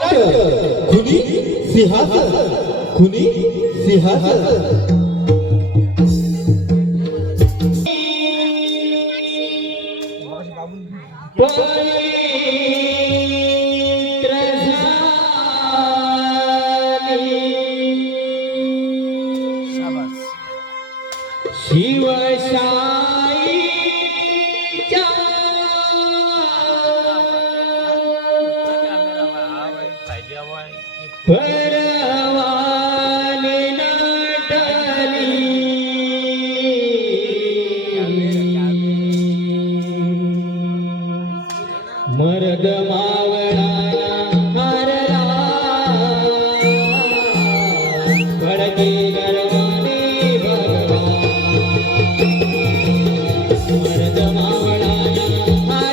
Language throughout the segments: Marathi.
खुनी सिंहासन खुनी सिंहासन मरद मावळा हरला भडके गरवाने भगवान मरद मावळा हरला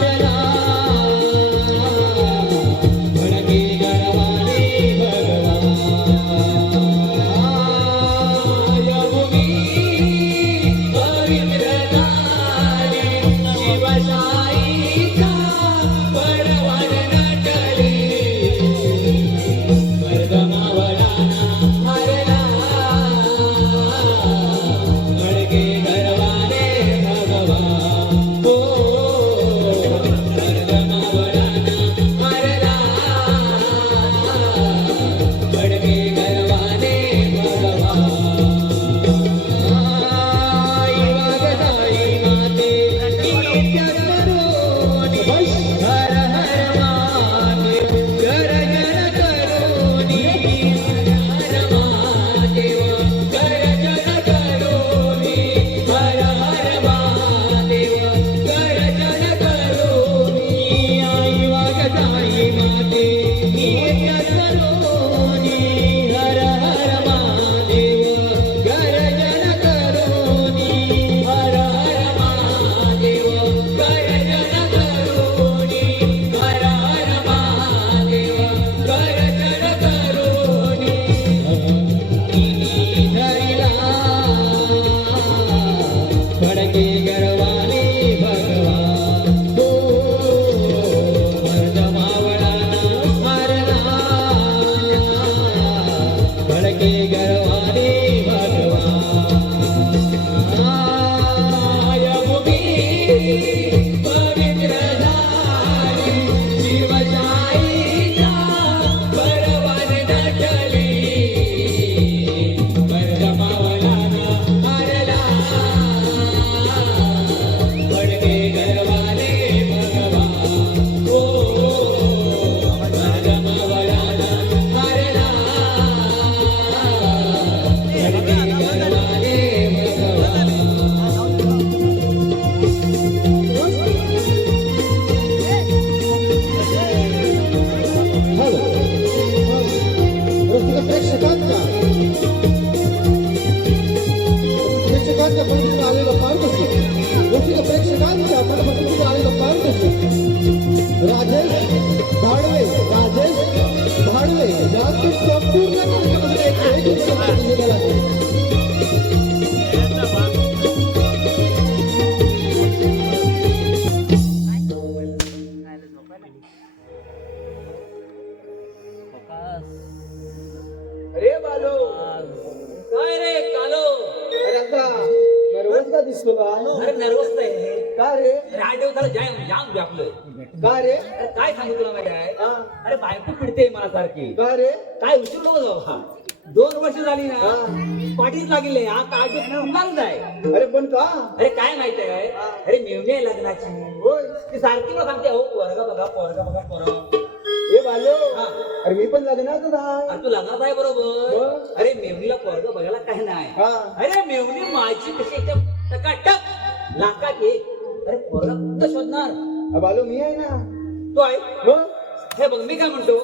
भडके गरवाने भगवान यमुनी पवित्र झाली शिवशाहीचा अरे बालो काय रे कालो अरे आता नर्वस का दिसतो का अरे नर्वस नाही का रे राय देवताला जाम व्यापलं का रे अरे काय सांगू तुला माहिती आहे अरे बायको पिडते मला सारखी का रे काय उशीर नको जाऊ 2 वर्ष झाली ना पाठीच लागले हा काळजी पुन्हाच आहे अरे पण का अरे काय माहिती आहे अरे मेवणी आहे लग्नाची होय ती सारखी मला सांगते अहो पोरगा बघा पोरं ए बालो अरे मी पण लग्नातच आहे अरे तू लग्नात आहे बरोबर अरे मेवणीला पोरगा बघायला काय नाही अरे मेवणी माझी कशी एकदम टकाटक लाखात एक अरे पोरगा कुठं शोधणार बालो मी आहे ना तो आहे हे बघ मी काय म्हणतो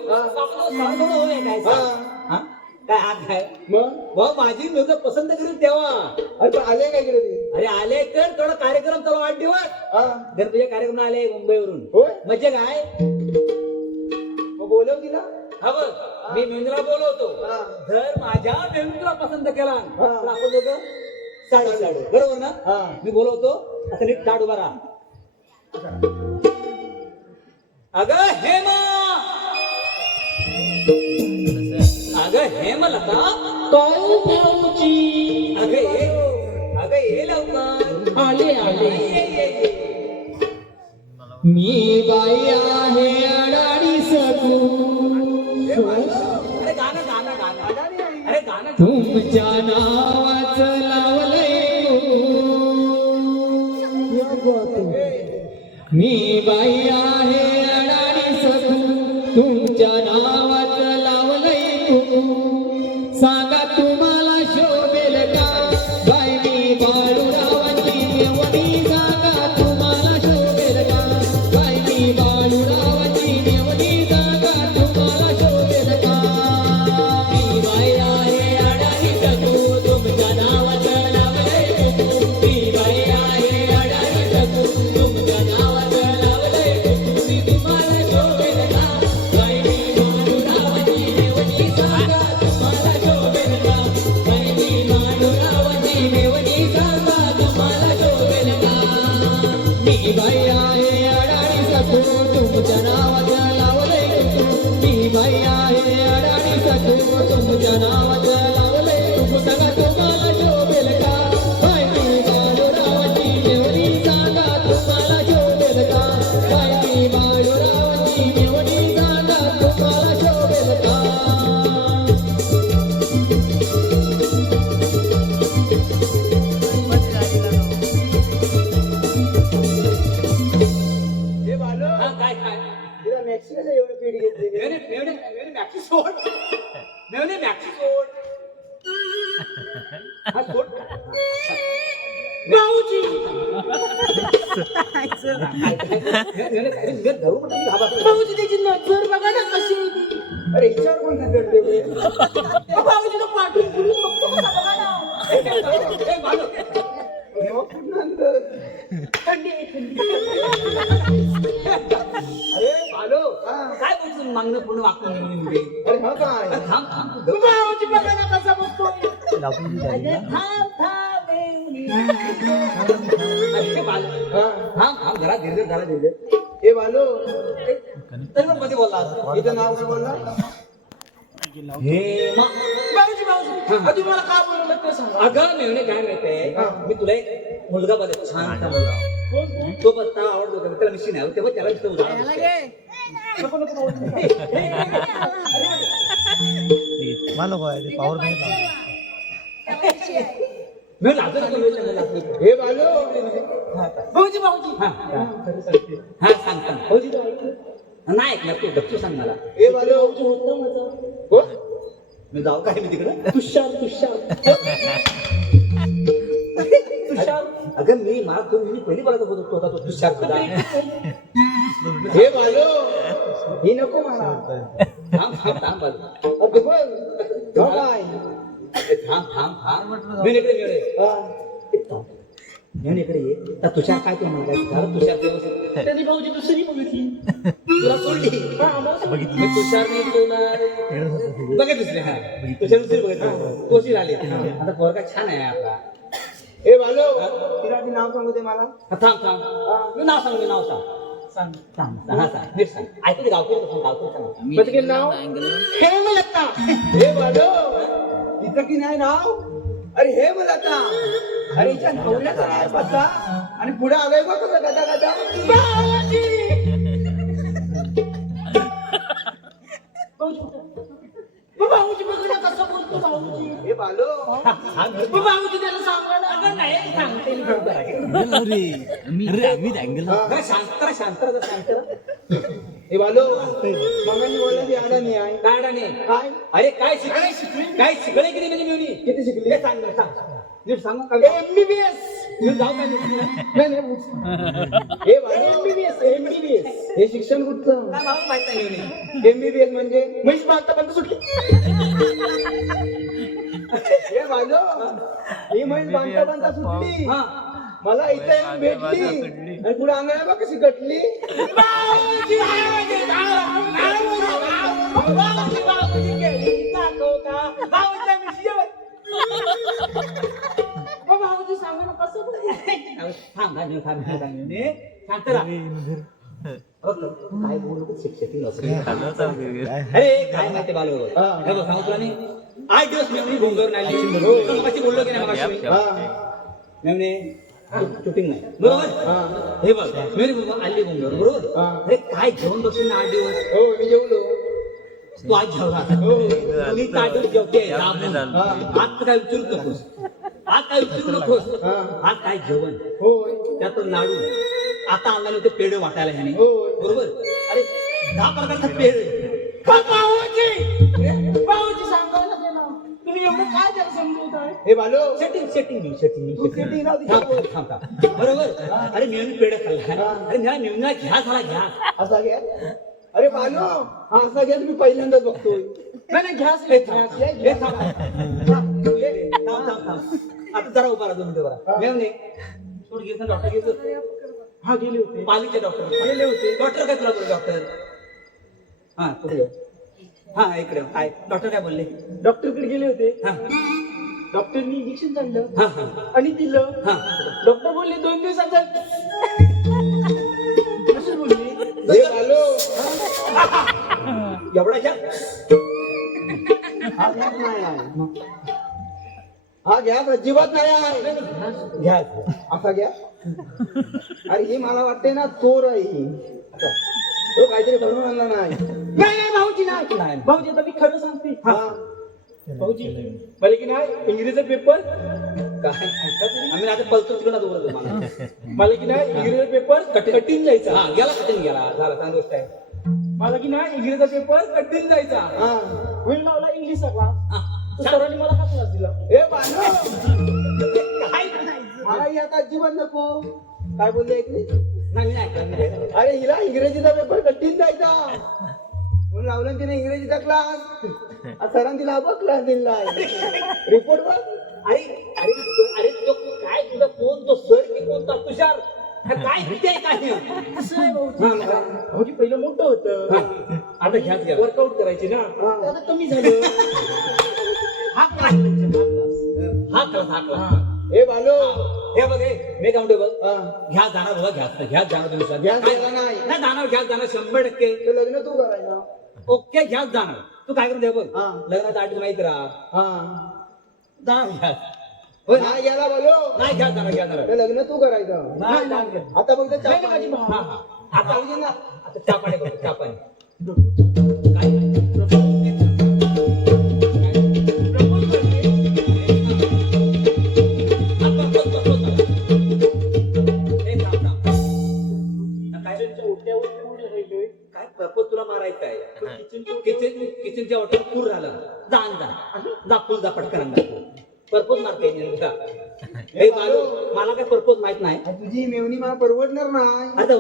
काय आग आहे मग माझी मुलगा पसंत करून तेव्हा अरे पण आले काय इकडे ते अरे आले तर थोडा कार्यक्रम चालू वाढदिवस जर तुझे कार्यक्रम आले मुंबईवरून होय म्हणजे काय मग बोलव तिला हा बघ मी मेहुणीला बोलवतो जर माझ्या मेहुणीला पसंत केला तर आपण दोघं साडू बरोबर ना मी बोलवतो असं नीट ताट उभा राहा अगं हेमा अगं हेमलता काय भाऊजी अगं ये लवकर आले आले ये. मी बाई आहे अडाणी सकू अरे गाणं अरे गाणं तुमच्या नावाचं लावलंय मी बाई आहे अडाणी सकू तुमच्या नावाचं लावलंय सांगा तुम्हाला शोभेल का बाई मी बाळूरावांची मेवणी सांगा तुम्हाला शोभेल का बाई मी बाळूरावांची मेवणी सांगा तुम्हाला शोभेल का मी बाई आहे अडाणी सकू तुमच्या नावाचं लावलंय मी बाई आहे अडाणी सकू तुमच्या नावाचं लावलंय मी तुम्हाला शोभेल का बाई मी बाळूरावांची मेवणी सांगा तुम्हाला शोभेल का बाई मी बाळूरावांची मेवणी सांगा तुम्हाला शोभेल का मी बाई आहे अडाणी सकू तुमच्या नावाचं लावलंय मी बाई आहे अडाणी सकू तुमच्या नावाचं लावलंय सांगा तुम्हाला शोभेल का बाई मी बाळूरावांची मेवणी सांगा तुम्हाला शोभेल का बाई मी बाळूरावांची मेवणी सांगा तुम्हाला शोभेल का हे बालो हा, काय तिला मॅक्सिमम एवढी पीठ घेतली मेवणे मॅक्सी सोड मेवणे मॅक्सी सोड हा सोड भाऊजी धरू म्हटलं मी घाबरतो. भाऊजी त्याची नजर बघा ना कशी होती. अरे हिच्यावर कोण खाते भाऊजी तो पाठवून पुढून बघतो कसा बघा ना. ए, बाळू. थंडी आहे, थंडी. अरे बालो हा. काय बोलतो मागणं पूर्ण वाकून घेऊन उभे. अरे हा काय थांब थांब तू गप्प. भाऊजी बघा ना कसा बघतोय. अरे थांब थांब मेवणी. अरे बालो हा थांब थांब घरात धीर घरात धीर हे बालो तरी मग मध्ये बोलला इथं नाव काय बोलला हे मा भाऊजी भाऊजी आधी मला काय बोलवलं ते सांगा. अगं मेवणे काय माहितीये हा. मी तुला एक मुलगा बघत छान मुलगा तो बघता आवडतो का? त्याला मिशी नाही तेव्हा त्याला नुसतं उद्या नको नको भाऊजी. मला काय पॉवर बँक मी लाजू नको मला लाजू नको. हे बालो भाऊजी भाऊजी हा हा सांग सांग फौजी तू ऐकलं? नाही ऐकणार तू गप्पू सांग मला हे बालो भाऊजी होतं माझं हो मी जाऊ काय मी तिकडं तुषार तुषार तुषार अगं मी मला तू मी पहिली बोलत होतो तू होता तो तुषार तुझा हे बालो ही नको मला थांब थांब थांब बाजू. अरे बोल हा काय थांब थांब थांब मी इकडे गेले हा मी इकडे ये तर तुषार काय तू म्हणता झालं तुषार व्यवस्थित त्यांनी भाऊजी दुसरी बघितली. तुला सोडली हा आम्हाला मी तुषार नाही तुला बघत दुसरे हा तुषार दुसरी बघत तोशी आली आता पोरगा छान आहे आपला हे बालो तिला ती नाव सांगू दे मला हा, थांब थांब मी नाव सांग मी नाव सांग सांग हा सांग नीट सांग ऐकू दे गावकरी सांग पटकन नाव हे मला लागता. हे बालो इथं की नाही नाव अरे हे मला आता अरे हिच्या नवऱ्याचा आहे पत्ता आणि पुढे आलोय बघ कसं गदा गदा भाऊजी भाऊजी बघ ना कसं बोलतो भाऊजी. हे बालो भाऊजी त्याला सांगा ना. अगं नाही सांगते मी. आम्ही अँगल शांत हे बालो मगाशी बोलला ती अडाणी आहे काढाने काय अरे काय शिकले काय शिकले किती म्हणजे मी किती शिकली हे सांग सांग नीट सांग एमबीबीएस मी जाऊ काय हे बालो एमबीबीएस एमबीबीएस हे शिक्षण कुठचं काय बाबा माहित नाही मी एमबीबीएस म्हणजे म्हैस बांधता बंद सुटली. हे बालो ही म्हैस बांधता बांधता सुटली हा मला इथे येऊन भेटली आणि पुढे अंगणा बघ कशी कटली भाऊजी भाऊजी गेली दाखवता भाऊच्या मिशीवर. भाऊजी सांगा ना कसं बोलतो. थांब थांब थांब थांब शांत राहा काय बोलू नको, शिक्षक नसेल. काय? अरे काय माहिती बालू हा. हे बघ सांगू तुला नाही 8 दिवस मेवणी भोंगावर आली मगाशी बोललो की नाही मगाशी मेवणे शूटिंग नाही बरोबर हे बघ मेवणी भोंगावर आली भोंगावर बरोबर हा. अरे काय घेऊन बसून ना 8 दिवस हो मी जेवलो. तू आज जेवला मी ताटून जेवते आज काय विचारू नकोस आज काय विचारू नकोस हा. आज काय जेवण होय त्यात लाडू आता आणले होते पेढे वाटायला ह्याने होय. बरोबर अरे 10 प्रकारचे पेढे भाऊजी सांगायला दे ना. तुम्ही एवढं काय त्याला समजवताय? हे बालो सेटिंग तू setting राहू दे. बरोबर अरे मेवणी पेढे खाल्ला अरे मला मेवणीला घ्यास आला घ्यास असा घ्या. अरे बालो हा असा घ्या मी पहिल्यांदाच बघतोय. नाही घ्यास हे थांब. हे थांब. थांब, थांब. आता जरा उभा राहा 2 मिनिटं बरा मेवणे थोडं घेऊन डॉक्टर घेतो हा गेले होते. पालिके डॉक्टर गेले होते डॉक्टर काय तुला बोलले डॉक्टर हा पुढे ये. हा इकडे ये. काय डॉक्टर काय बोलले डॉक्टरकडे गेले होते. हा डॉक्टरनी इंजेक्शन काढलं हा हा आणि दिलं. हा डॉक्टर बोलले 2 दिवसात असं बोलले. हे बालो एवढा घ्या हा घ्यास नाही आहे. हा घ्यास अजिबात नाही आहे. घ्या असा घ्या. अरे हे मला वाटते ना चोर आहे ही. तो काहीतरी बनवून आणला नाही. नाही भाऊजी नाही. नाही. भाऊजी आता मी खरं सांगते. हा. भाऊजी मला की नाही इंग्रजीचा पेपर काय आम्ही आता पळतो तिकडे दोघं तुम्हाला मला की नाही इंग्रजीचा पेपर कठीण जायचा. हा गेला कठीण गेला झाला चांगली गोष्ट आहे मला की नाही इंग्रजीचा पेपर कठीण जायचा. होईल लावला इंग्लिशचा क्लास. हा. सरांनी मला हा क्लास दिला. हे मला ही आता अजिबात नको. काय बोलले ऐकली? नाही नाही नाही. अरे हिला इंग्रजीचा पेपर कठीण जायचा म्हणून लावलं तिने इंग्रजीचा क्लास. सरांनी तिला हा क्लास दिला रिपोर्ट बघ. अरे अरे अरे तो काय तुझा कोण तो सर की कोणता तुषार हा काय किती आहे काय असं आहे भाऊजी. भाऊजी पहिलं मोठं होतं. आता घ्याच घ्या वर्कआउट करायचे ना. आता कमी झालं. हा क्लास हा क्लास हा क्लास हे बालो हे बघ हे मी काय म्हणतो बघ हा. घ्या जाणार बघा घ्या जाणार तुम्ही घ्या जाणार नाही. नाही जाणार घ्या जाणार 100% ते लग्न तू करायला. ओके घ्या जाणार तू काय करून दे बघ हा. लग्नात आठ माहिती राहा हा जाणार घ्या होय ना? नाही गेला बालो. नाही घ्या जाणार ते लग्न तू करायचं. नाही, नाही. आता फक्त चहा नाही, पाणी. हा हा आता पाहिजे ना आता चहा पाणी बघ चहा पाणी काय प्रपोज करते हा प्रपोज काय प्रपोज तुला मारायचं आहे किचनच्या हॉटेल पूर झालं जा फुल जा पटकन प्रपोज मारते हे मला काय प्रपोज माहित नाही तुझी मेवणी मला परवडणार नाही. आता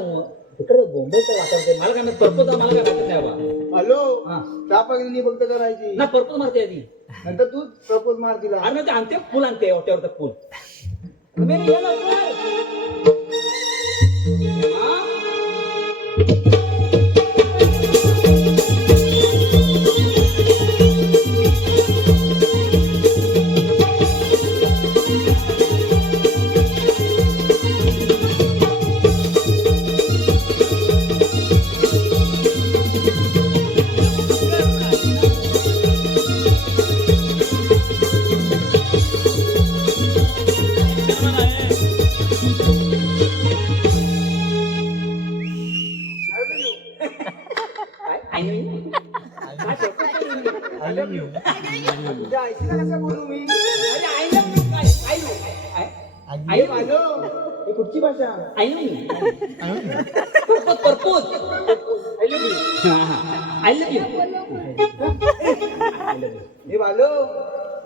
तिकडे बोंबईचं वातावरण मला काय प्रपोज मला काय माहित नाही बा हॅलो हा. चहा पाणी फक्त करायची. ना प्रपोज मारते आधी नंतर तू प्रपोज मार तिला. अरे मग ते आणते फुल आणते वाट्यावर फुल मेरे ये लवकर. हा? काय तुझ्या आईशीला कसं बोलू मी? अरे आई लव्ह यू काय आई लव्ह हे बालो ही कुठची भाषा? I love you propose I love you. I love you हे बालो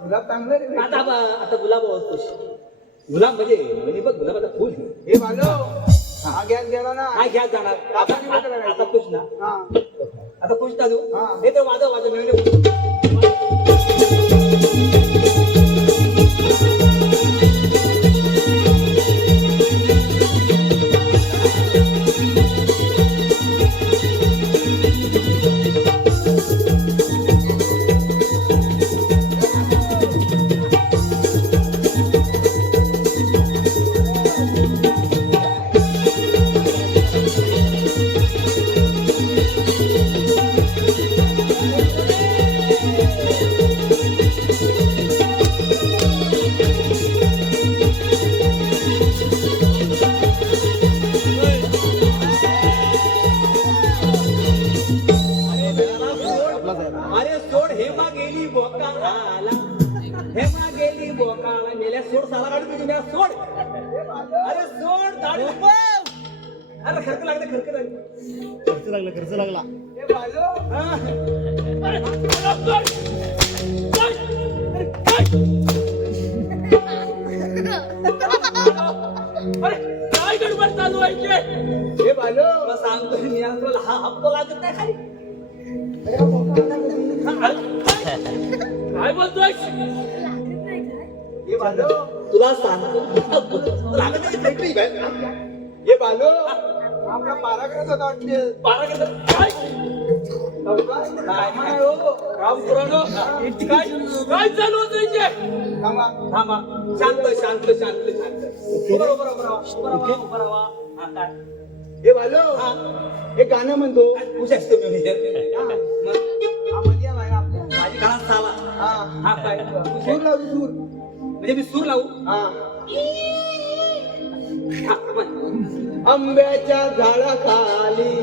गुलाब चांगलं रे. आता गुलाब खुश गुलाब म्हणजे बघ गुलाबाचा फुल हे बालो हा गॅस गेला ना. काय घ्या जाणार आता खुश ना हा आता खुश ना तू हा. हे तर वाजव मिळून अरे सोड हेमा गेली बोकाला हेमा गेली बोकाला मेल्या सोड साला काढून तुझी मेला सोड अरे सोड दाढी अरे खर्च लागते खर्च लागते खर्च लागला हे बालो काय गडबड चालू आहे हे बालो तुला सांगतो मी आज तुला हा हप्ता लागत नाही खाली अरे हा बोका काय बोलतोय हे बालो तुला सांगतो लागत नाही भेटली हे बालो आपला पारा करत होता वाटते बारा करतात काय काय हो राम पुराणो काय काय चालू होतं इथे थांबा थांबा शांत शांत शांत शांत बरोबर बरोबर हा काय हे बालो हा हे गाणं म्हणतो पूजा असतो मी मग हा मध्यम आहे आपल्या माझी कानात साला हा हा काय सूर लावतो सूर म्हणजे मी सूर लावू हा हा, म्हण. आंब्याच्या झाडाखाली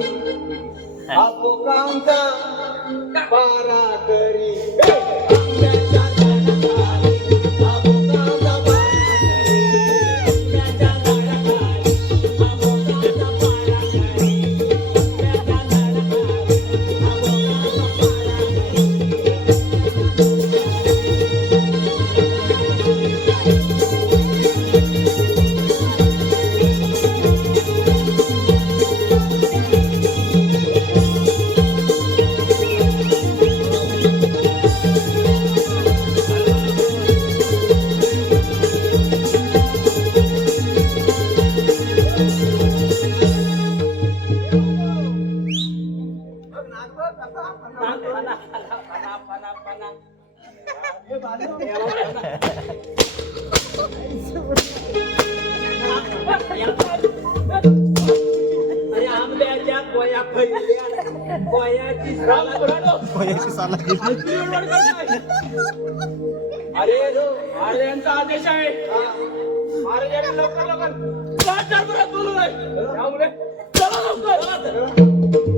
हा पोकांचा पारा करी हे! आंब्याच्या झाडाखाली हा पोकांचा पारा करी. आंब्याच्या झाडाखाली हा पोकांचा पारा करी. आंब्याच्या झाडाखाली हा अरे आंब्याच्या कोया फैल्या कोयाची साला वयाची साला गेली. अरे अरे यांचा आदेश आहे महाराजांनी लवकर लवकर 5-4 परत बोलू नये त्यामुळे चला लवकर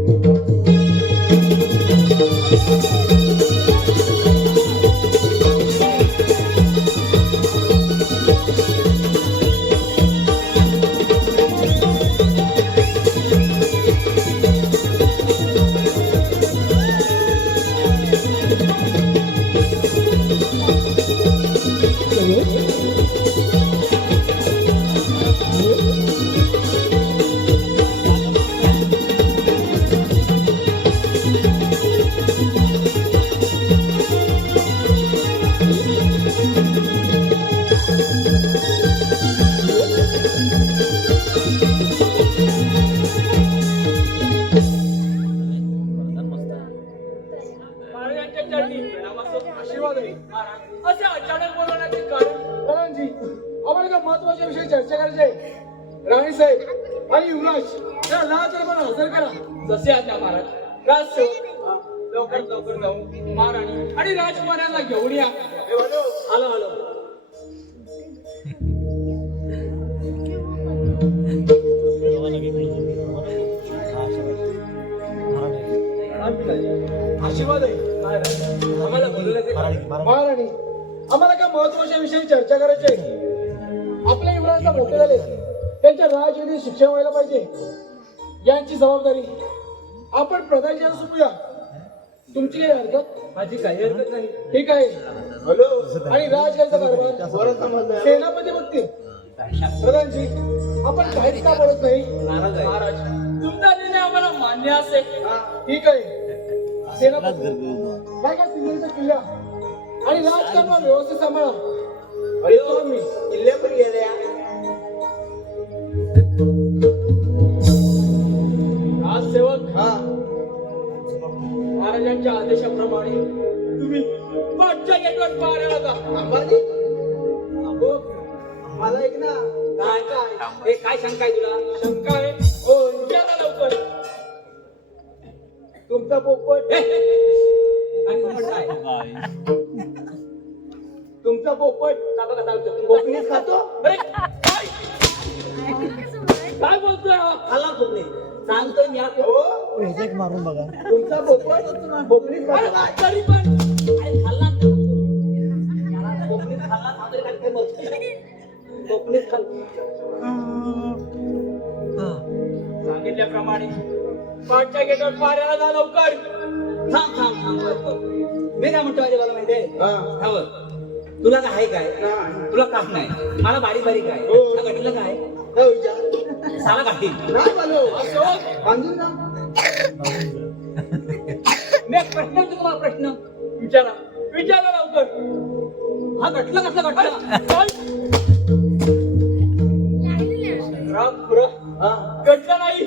महाराजांच्या चरणी प्रणामाचं आशीर्वाद आहे महाराज असे अचानक बोलवण्याचे कारण राणजी आम्हाला एका महत्वाच्या विषयी चर्चा करायची आहे राणी साहेब आणि युवराज या पण हजर करा जसे आज्ञा महाराज राजसेवक लवकर लवकर जाऊन महाराणी आणि राजकुमारांना घेऊन या हे बालो आलो आलो आशीर्वाद आहे आम्हाला बोलवण्याचे कारण महाराणी आम्हाला एका महत्वाच्या विषयी चर्चा करायची आहे आपल्या युवराजला मोठे झाले त्यांच्या राजविधी शिक्षण व्हायला पाहिजे यांची जबाबदारी आपण प्रधानजीला सोपूया तुमची काही हरकत माझी काही हरकत नाही ठीक आहे आणि राजकारचा कारभार सेनापती बघतील प्रधानजी आपण काहीच का बोलत नाही नाराज आहे महाराज तुमचा निर्णय आम्हाला मान्य असेल ठीक आहे सेनापती काय काय तिजोरीचा किल्ला आणि राजकारण व्यवस्थित सांभाळा येतो मी किल्ल्यावर गेल्या राजसेवक हा महाराजांच्या आदेशाप्रमाणे तुम्ही पाठच्या गेटवर पाहायला जा अंबानी अहो, मला ऐक ना काय काय ए काय शंका आहे तुला शंका आहे हो विचारा लवकर तुमचा पोपट आणि पोपट काय तुमचा पोपट का बघा चालतो कोकणीच खातो अरे काय काय बोलतोय हा? खाला कोकणी सांगतोय मी आता हो एक मारून बघा तुमचा पोपट कोकणीच खातो तरी पण कोकणीच खाल सांगितल्याप्रमाणे पाठच्या गेटवर पाऱ्याला जा लवकर. थांब थांब थांब मी काय म्हणतो आजी मला माहितीये तुला काय आहे काय तुला काम नाही मला बारीक बारीक आहे घटलं काय साला गाठी मी एक प्रश्न विचारतो तुम्हाला प्रश्न विचारा विचारा लवकर. हा घटला कसला घटला राम खुरा घडलं नाही.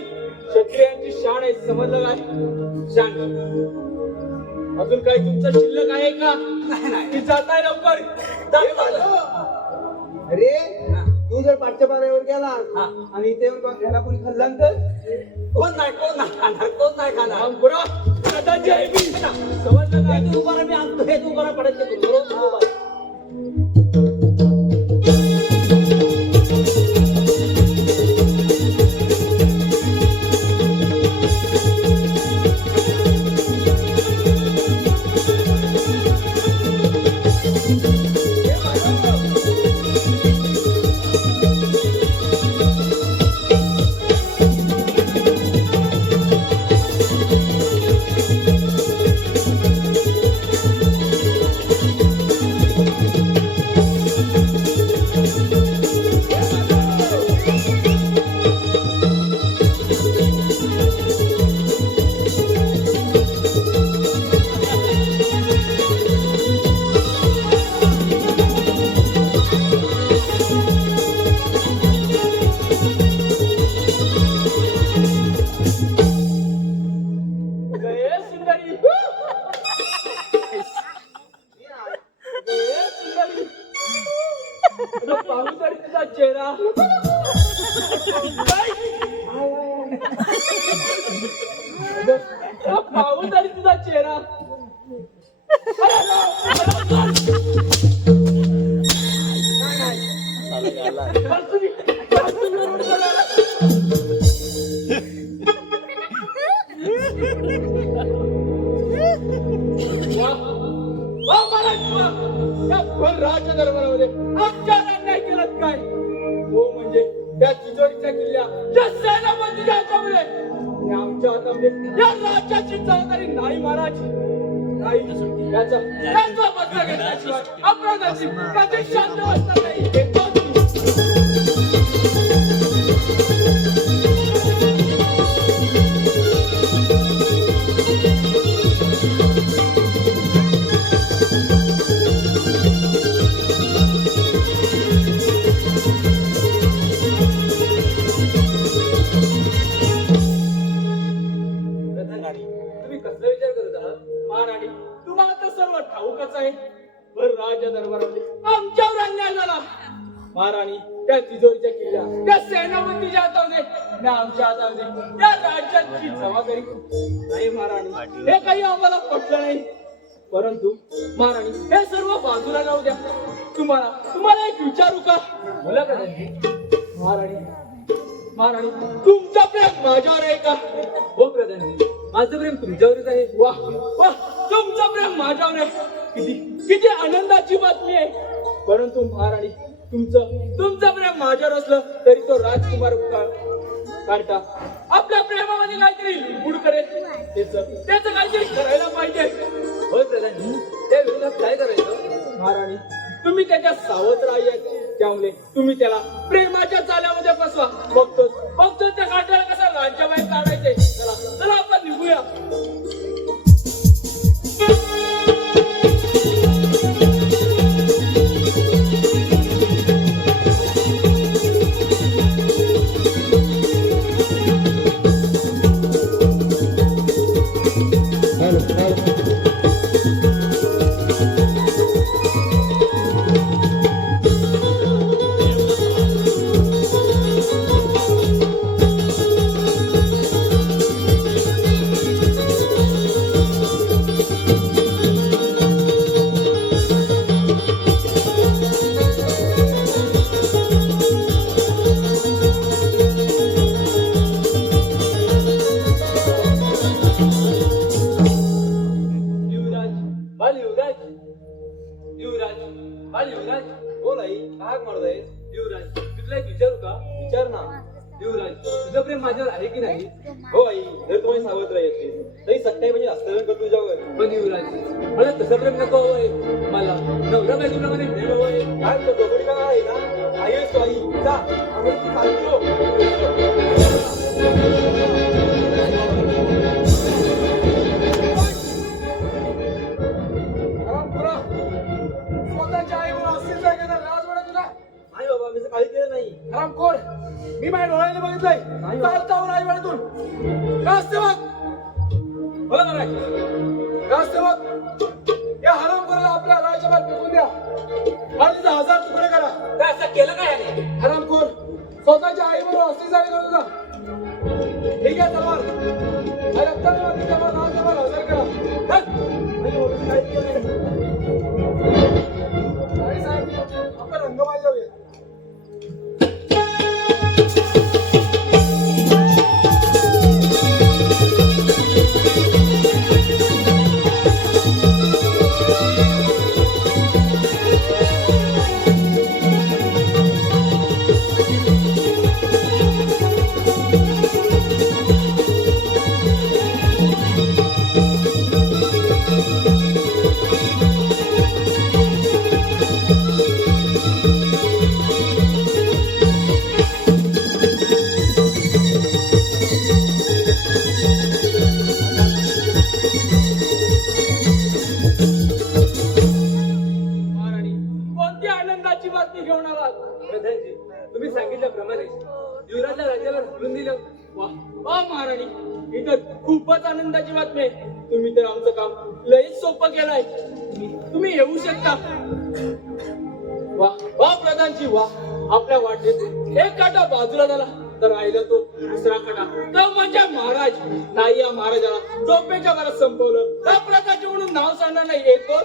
क्षत्रियांची शान आहे समजलं काय. शान अजून काही तुमचं शिल्लक आहे का. नाही की जाताय लवकर. अरे तू जर पाठच्या पाऱ्यावर गेला हा. आणि इथे येऊन घ्यायला कोणी खाल्ला तर कोण नाही कोण नाही खाणार राम खुरा दादाजी आहे मी. समजलं काय. हे तू उभा राहा, मी आणतो हे तू उभा राहा, पडायचं तू बरोबर उभा राहा. गये सुंदरी. गये सुंदरी. तुला पाहू तरी तुझा चेहरा. काय? तुला पाहू तरी तुझा चेहरा. राजा दरबारामध्ये आमच्या अन्याय केलात काय. हो म्हणजे त्या तिजोरीच्या किल्ल्या त्या सेनापतीच्या हातामध्ये आणि आमच्या हातामध्ये या राज्याची जबाबदारी नाही महाराज. नाही याचा बदला घेतल्याशिवाय अपराधाची कधी शांत बसणार नाही. हे तोच मी. तुम्ही कसला विचार करत आहात महाराणी. तुम्हाला तर सर्व ठाऊकच आहे. वर राजा दरबारामध्ये आमच्यावर अन्याय झाला महाराणी. त्या तिजोरीच्या किल्ल्या त्या सेनापतीच्या हातामध्ये आणि आमच्या हातामध्ये त्या राज्याची जबाबदारी नाही महाराणी. हे काही आम्हाला पटलं नाही. परंतु महाराणी हे सर्व बाजूला जाऊ द्या. तुम्हाला एक विचारू का. बोला का महाराणी. महाराणी तुमचं प्रेम माझ्यावर आहे का. हो प्रधानी माझं प्रेम तुमच्यावरच आहे. वा वा तुमचं प्रेम माझ्यावर आहे. किती आनंदाची बातमी आहे. परंतु महाराणी तुमचं प्रेम माझ्यावर असलं तरी तो राजकुमार काढता आपल्या प्रेमामध्ये काहीतरी लुडबुड करेल. त्याचं काहीतरी करायला पाहिजे. होय प्रधानी त्या विरोधात काय करायचं. महाराणी तुम्ही त्याच्या सावध राहायचे. त्यामुळे तुम्ही त्याला प्रेमाच्या चाल्यामध्ये बसवा. बघतो त्या काढल्याला कसा राज्याबाहेर काढायचे. चला आपण निघूया. बोल आई काय म्हणतोय युवराज तुला एक विचारू का विचार ना युवराज तुझं प्रेम माझ्यावर आहे की नाही हो आई जर तुम्हाला सावध राहायचे तरी सत्ताई म्हणजे हस्तगत कर तुझ्यावर पण युवराज मला तसं प्रेम नको होय मला नवरा बायकोला मध्ये प्रेम होय काय तो दोघडी का आहे ना आई आहेस तू आई जा आम्ही तू चालतो स्वतःच्या आईवर असेल जायचं लाज वाटत तुला नाही बाबा मी काही केलं नाही हरामखोर मी माझ्या डोळ्याने बघितलंय चालतावर आई वाड्यातून राजसेवक बोला महाराज राजसेवक या हरामखोराला आपल्या राज्यभर फेकून द्या आणि तिचे 1000 तुकडे करा काय असं केलं काय याने हरामखोर स्वतःच्या आईवर असली जाळी करतो ना ठीक आहे तलवार रक्ताने मारली तलवार राज्यभर हजर करा काही केलं नाही नाही साहेब आपण रंगमाई जाऊया कोणती आनंदाची बातमी घेऊन आलात प्रधानजी तुम्ही सांगितल्याप्रमाणे युवराजला राज्याला ढकलून दिलं वा वा महाराणी ही तर खूपच आनंदाची बातमी आहे तुम्ही तर आमचं काम लयच सोपं केलंय तुम्ही येऊ शकता वा वा प्रधानजी वा आपल्या वाटेत एक काटा बाजूला झाला तर राहिला तो दुसरा काटा तो म्हणजे महाराज नाही या महाराजाला झोपेच्या घरात संपवलं त्या प्रकारचे म्हणून नाव सांगणार नाही येतो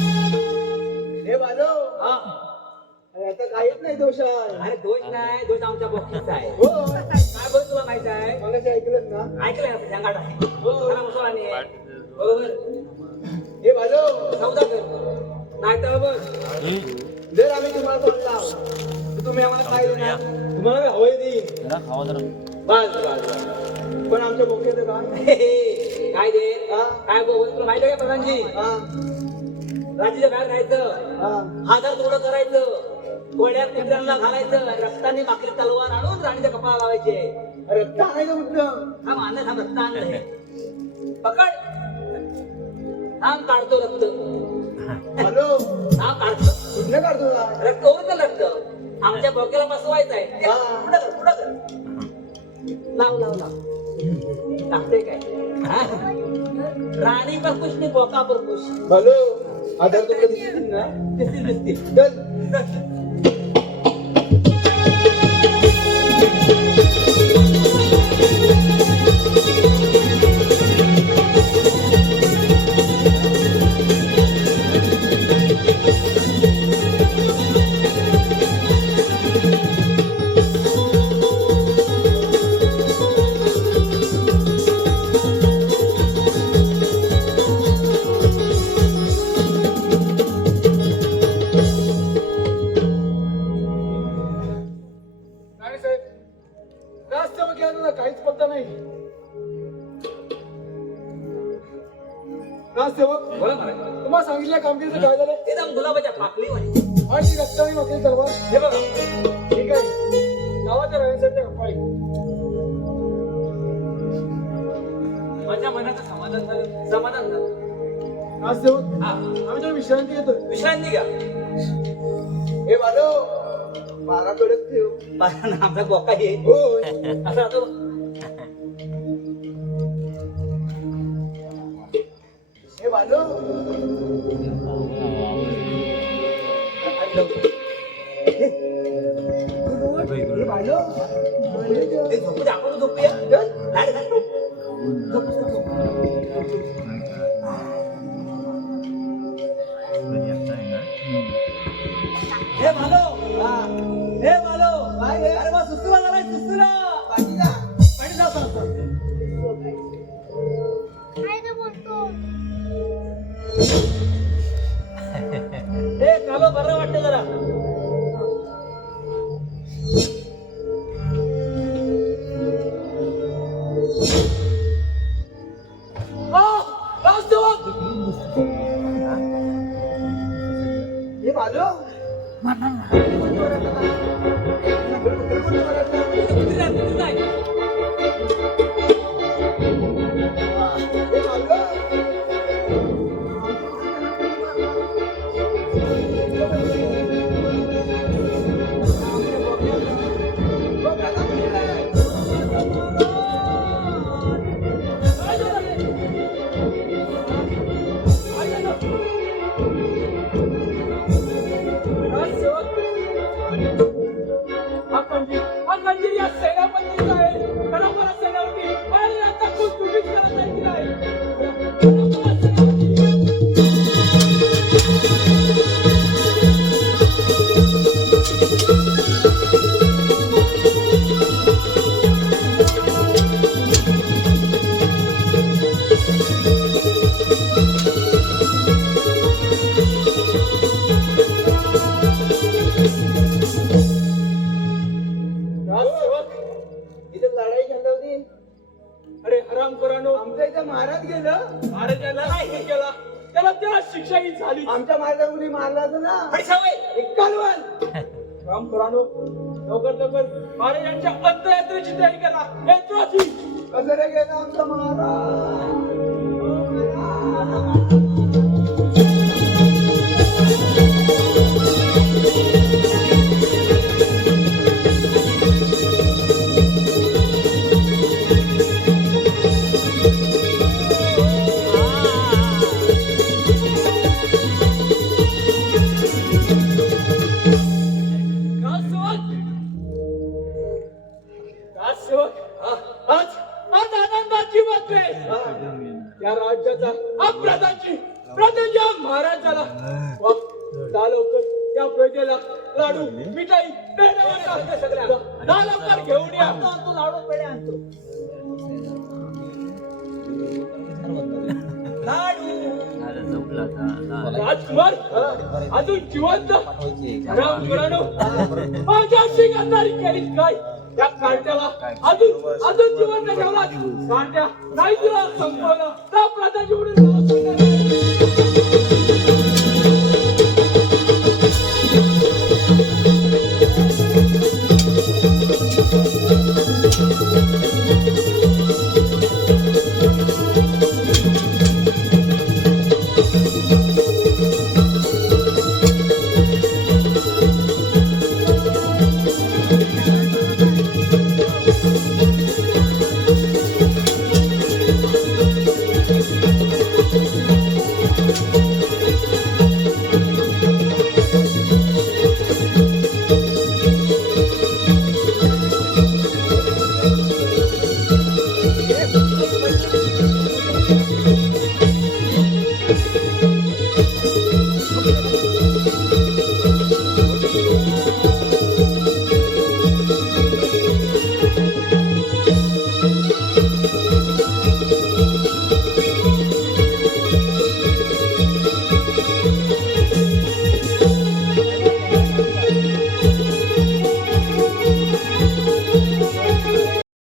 हे बालो हा अरे आता काहीच नाही दोष आहे अरे दोष नाही दोष आमच्या बक्षीचा आहे हो काय बरं तुला माहित आहे मगाशी ऐकलंस ना ऐकलंय ना सांगाट आहे खरा मुसळाने आहे बरोबर हे बालो सौदा कर नाही तर बस जर आम्ही तुम्हाला बोलला तर तुम्ही आम्हाला काय देणार तुम्हाला हवंय देईन बस बस पण आमच्या बोक्याचं का काय दे हा? काय बोल तुला माहिती आहे का प्रधानजी हा राज्याच्या बाहेर जायचं हा हातात तुकडं करायचं गोळ्या कुत्र्यांना घालायचं रक्ताने माकली तलवार आणून राणीच्या कपाळा लावायचे अरे काय का कुठलं हा मान्य थांब रक्त आणलंय पकड थांब काढतो रक्त हॅलो थांब काढतो कुठलं काढतो तुला रक्त ओरतल रक्त आमच्या बोक्याला बसवायचं आहे हा. पुढं कर पुढं कर लाव लाव लाव टाकते काय हा? राणी पर कुछ नाही बोका पर कुछ हॅलो आधार तुला दिसतील ना दिसतील दिसतील चल नाही साहेब राजसेवक याचा काहीच पत्ता नाही राजसेवक बोला महाराज तुम्हाला सांगितलं कामगिरीचं काय झालं एकदम गुलाबाच्या पाकळी वाणी आणि ती रक्ताने मागली तलवार हे बघा ठीक आहे गावाच्या राहण्यासाठी कपाळी समाधान झालं समाधान झालं. आज सेवक हा आम्ही तर विश्रांती घेतो. विश्रांती घ्या. हे माधव माराकडे ठेव. माझा आमचा बोका आहे होय. असं आता हे माधव हे माधव ते झोपू दे, आपण झोपूया. लाड घाल. हे भालो हे भालो अरे बा सुस्तुला झालाय सुस्तुला पाणी जाऊ सांगतो. हे कालो बरं वाटतं जरा. आज सेवक हे माधव हा कंदील या सैन्याबद्दलचा आहे. खरोखर सैन्यावरती आणि आता खूप तुम्हीच करत आहे की नाही? खरोखर सैन्यावरती इथे लढाई झाली होती. अरे हरामखोरांनो, आमच्या इथे महाराज गेलं. महाराजाला नाही केला त्याला शिक्षाही झाली. आमच्या महाराजा मुली मारला होता ना. पैशावय कालवण रामखोरांनो, लवकर महाराजांच्या अंत्ययात्रेची तयारी करा. यात्राची कसं रे गेला आमचा महाराज. आज आनंदाची बातमी आहे. या राज्याचा प्रजेच्या महाराजाला जा लवकर त्या प्रजेला लाडू मिठाई सगळ्या जा लवकर घेऊन या. आणतो लाडू पेढे आणतो. राजकुमार अजून जिवंत. रामकुरानो माझ्या शिंगांधारी केलीस काय? त्या कार्ट्याला अजून जिवंत ठेवला. कार्ट्या नाही तुला संपवलं तर प्रजा निवडून